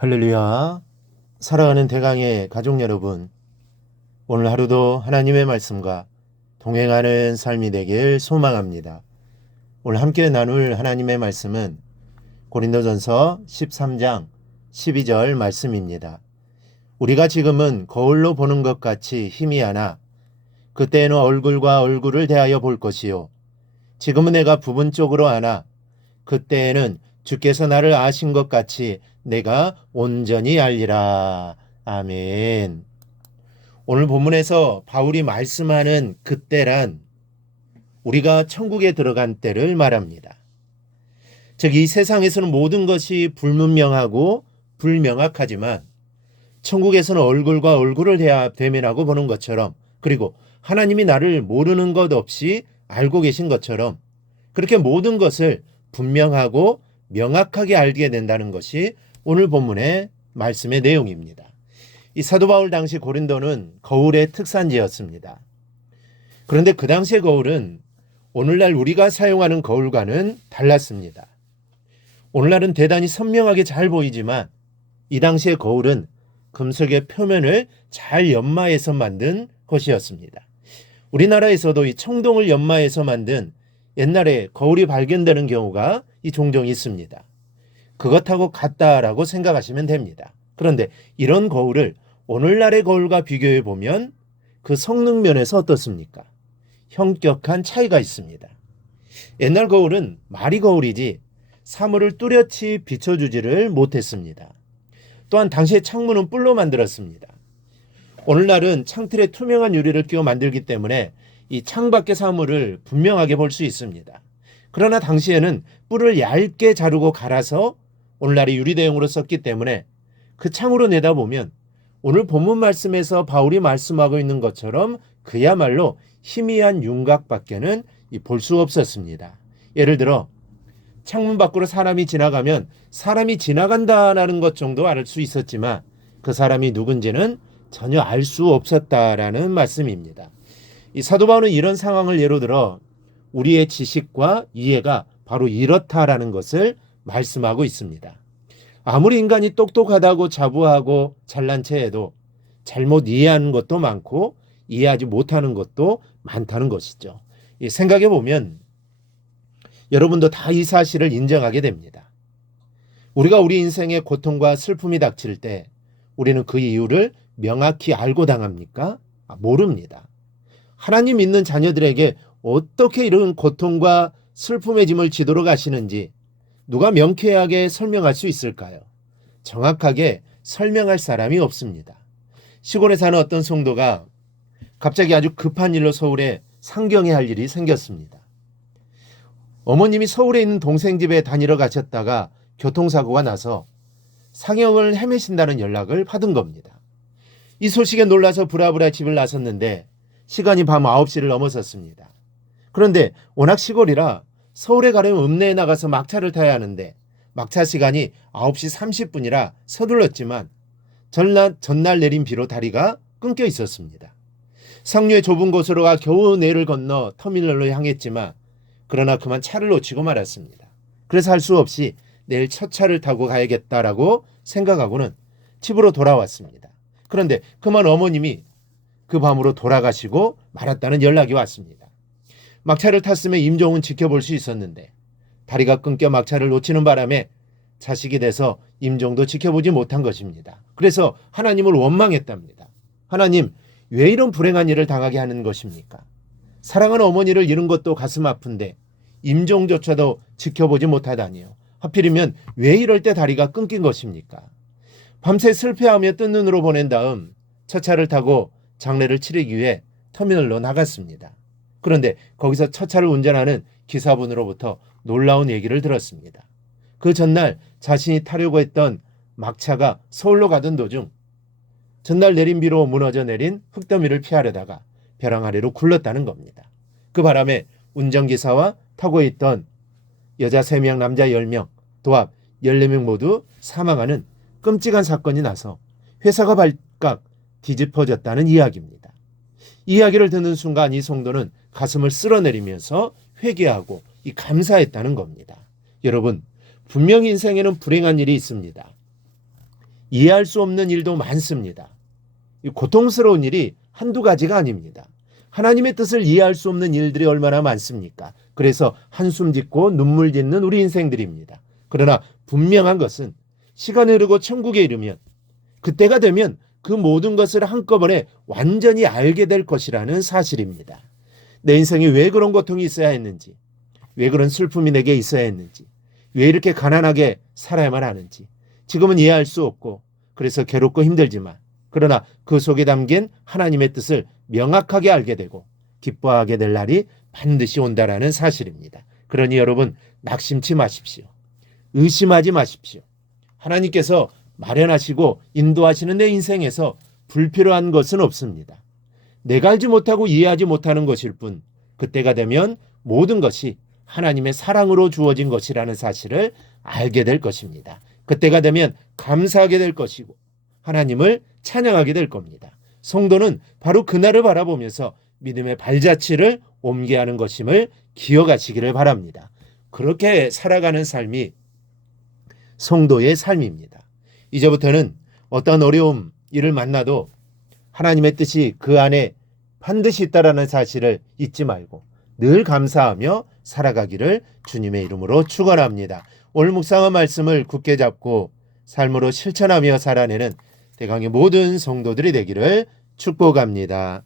할렐루야. 사랑하는 대강의 가족 여러분, 오늘 하루도 하나님의 말씀과 동행하는 삶이 되길 소망합니다. 오늘 함께 나눌 하나님의 말씀은 고린도전서 13장 12절 말씀입니다. 우리가 지금은 거울로 보는 것 같이 희미하나 그때에는 얼굴과 얼굴을 대하여 볼 것이요. 지금은 내가 부분적으로 아나 그때에는 주께서 나를 아신 것 같이 내가 온전히 알리라. 아멘. 오늘 본문에서 바울이 말씀하는 그때란 우리가 천국에 들어간 때를 말합니다. 즉, 이 세상에서는 모든 것이 불분명하고 불명확하지만 천국에서는 얼굴과 얼굴을 대면하고 보는 것처럼, 그리고 하나님이 나를 모르는 것 없이 알고 계신 것처럼 그렇게 모든 것을 분명하고 명확하게 알게 된다는 것이 오늘 본문의 말씀의 내용입니다. 이 사도 바울 당시 고린도는 거울의 특산지였습니다. 그런데 그 당시의 거울은 오늘날 우리가 사용하는 거울과는 달랐습니다. 오늘날은 대단히 선명하게 잘 보이지만 이 당시의 거울은 금속의 표면을 잘 연마해서 만든 것이었습니다. 우리나라에서도 이 청동을 연마해서 만든 옛날에 거울이 발견되는 경우가 종종 있습니다. 그것하고 같다라고 생각하시면 됩니다. 그런데 이런 거울을 오늘날의 거울과 비교해 보면 그 성능 면에서 어떻습니까? 현격한 차이가 있습니다. 옛날 거울은 마리 거울이지 사물을 뚜렷이 비춰주지를 못했습니다. 또한 당시의 창문은 뿔로 만들었습니다. 오늘날은 창틀에 투명한 유리를 끼워 만들기 때문에 이 창밖의 사물을 분명하게 볼 수 있습니다. 그러나 당시에는 뿔을 얇게 자르고 갈아서 오늘날의 유리대용으로 썼기 때문에 그 창으로 내다보면 오늘 본문 말씀에서 바울이 말씀하고 있는 것처럼 그야말로 희미한 윤곽밖에는 볼 수 없었습니다. 예를 들어 창문 밖으로 사람이 지나가면 사람이 지나간다는 것 정도 알 수 있었지만 그 사람이 누군지는 전혀 알 수 없었다라는 말씀입니다. 이 사도 바울은 이런 상황을 예로 들어 우리의 지식과 이해가 바로 이렇다라는 것을 말씀하고 있습니다. 아무리 인간이 똑똑하다고 자부하고 잘난 체해도 잘못 이해하는 것도 많고 이해하지 못하는 것도 많다는 것이죠. 생각해 보면 여러분도 다 이 사실을 인정하게 됩니다. 우리가 우리 인생에 고통과 슬픔이 닥칠 때 우리는 그 이유를 명확히 알고 당합니까? 모릅니다. 하나님 믿는 자녀들에게 어떻게 이런 고통과 슬픔의 짐을 지도록 하시는지 누가 명쾌하게 설명할 수 있을까요? 정확하게 설명할 사람이 없습니다. 시골에 사는 어떤 성도가 갑자기 아주 급한 일로 서울에 상경해야 할 일이 생겼습니다. 어머님이 서울에 있는 동생 집에 다니러 가셨다가 교통사고가 나서 상경을 헤매신다는 연락을 받은 겁니다. 이 소식에 놀라서 부랴부랴 집을 나섰는데 시간이 밤 9시를 넘어섰습니다. 그런데 워낙 시골이라 서울에 가려면 읍내에 나가서 막차를 타야 하는데 막차 시간이 9시 30분이라 서둘렀지만 전날 내린 비로 다리가 끊겨 있었습니다. 상류의 좁은 곳으로 가 겨우 내를 건너 터미널로 향했지만 그러나 그만 차를 놓치고 말았습니다. 그래서 할 수 없이 내일 첫 차를 타고 가야겠다라고 생각하고는 집으로 돌아왔습니다. 그런데 그만 어머님이 그 밤으로 돌아가시고 말았다는 연락이 왔습니다. 막차를 탔으면 임종은 지켜볼 수 있었는데 다리가 끊겨 막차를 놓치는 바람에 자식이 돼서 임종도 지켜보지 못한 것입니다. 그래서 하나님을 원망했답니다. 하나님, 왜 이런 불행한 일을 당하게 하는 것입니까? 사랑하는 어머니를 잃은 것도 가슴 아픈데 임종조차도 지켜보지 못하다니요. 하필이면 왜 이럴 때 다리가 끊긴 것입니까? 밤새 슬퍼하며 뜬 눈으로 보낸 다음 첫 차를 타고 장례를 치르기 위해 터미널로 나갔습니다. 그런데 거기서 첫 차를 운전하는 기사분으로부터 놀라운 얘기를 들었습니다. 그 전날 자신이 타려고 했던 막차가 서울로 가던 도중 전날 내린 비로 무너져 내린 흙더미를 피하려다가 벼랑 아래로 굴렀다는 겁니다. 그 바람에 운전기사와 타고 있던 여자 3명, 남자 10명, 도합 14명 모두 사망하는 끔찍한 사건이 나서 회사가 발칵 뒤집어졌다는 이야기입니다. 이야기를 듣는 순간 이 성도는 가슴을 쓸어내리면서 회개하고 감사했다는 겁니다. 여러분, 분명히 인생에는 불행한 일이 있습니다. 이해할 수 없는 일도 많습니다. 이 고통스러운 일이 한두 가지가 아닙니다. 하나님의 뜻을 이해할 수 없는 일들이 얼마나 많습니까? 그래서 한숨 짓고 눈물 짓는 우리 인생들입니다. 그러나 분명한 것은 시간이 흐르고 천국에 이르면, 그때가 되면 그 모든 것을 한꺼번에 완전히 알게 될 것이라는 사실입니다. 내 인생에 왜 그런 고통이 있어야 했는지, 왜 그런 슬픔이 내게 있어야 했는지, 왜 이렇게 가난하게 살아야만 하는지 지금은 이해할 수 없고, 그래서 괴롭고 힘들지만, 그러나 그 속에 담긴 하나님의 뜻을 명확하게 알게 되고 기뻐하게 될 날이 반드시 온다라는 사실입니다. 그러니 여러분, 낙심치 마십시오. 의심하지 마십시오. 하나님께서 마련하시고 인도하시는 내 인생에서 불필요한 것은 없습니다. 내가 알지 못하고 이해하지 못하는 것일 뿐, 그때가 되면 모든 것이 하나님의 사랑으로 주어진 것이라는 사실을 알게 될 것입니다. 그때가 되면 감사하게 될 것이고 하나님을 찬양하게 될 겁니다. 성도는 바로 그날을 바라보면서 믿음의 발자취를 옮겨야 하는 것임을 기억하시기를 바랍니다. 그렇게 살아가는 삶이 성도의 삶입니다. 이제부터는 어떤 어려움, 일을 만나도 하나님의 뜻이 그 안에 반드시 있다라는 사실을 잊지 말고 늘 감사하며 살아가기를 주님의 이름으로 축원합니다. 오늘 묵상한 말씀을 굳게 잡고 삶으로 실천하며 살아내는 대강의 모든 성도들이 되기를 축복합니다.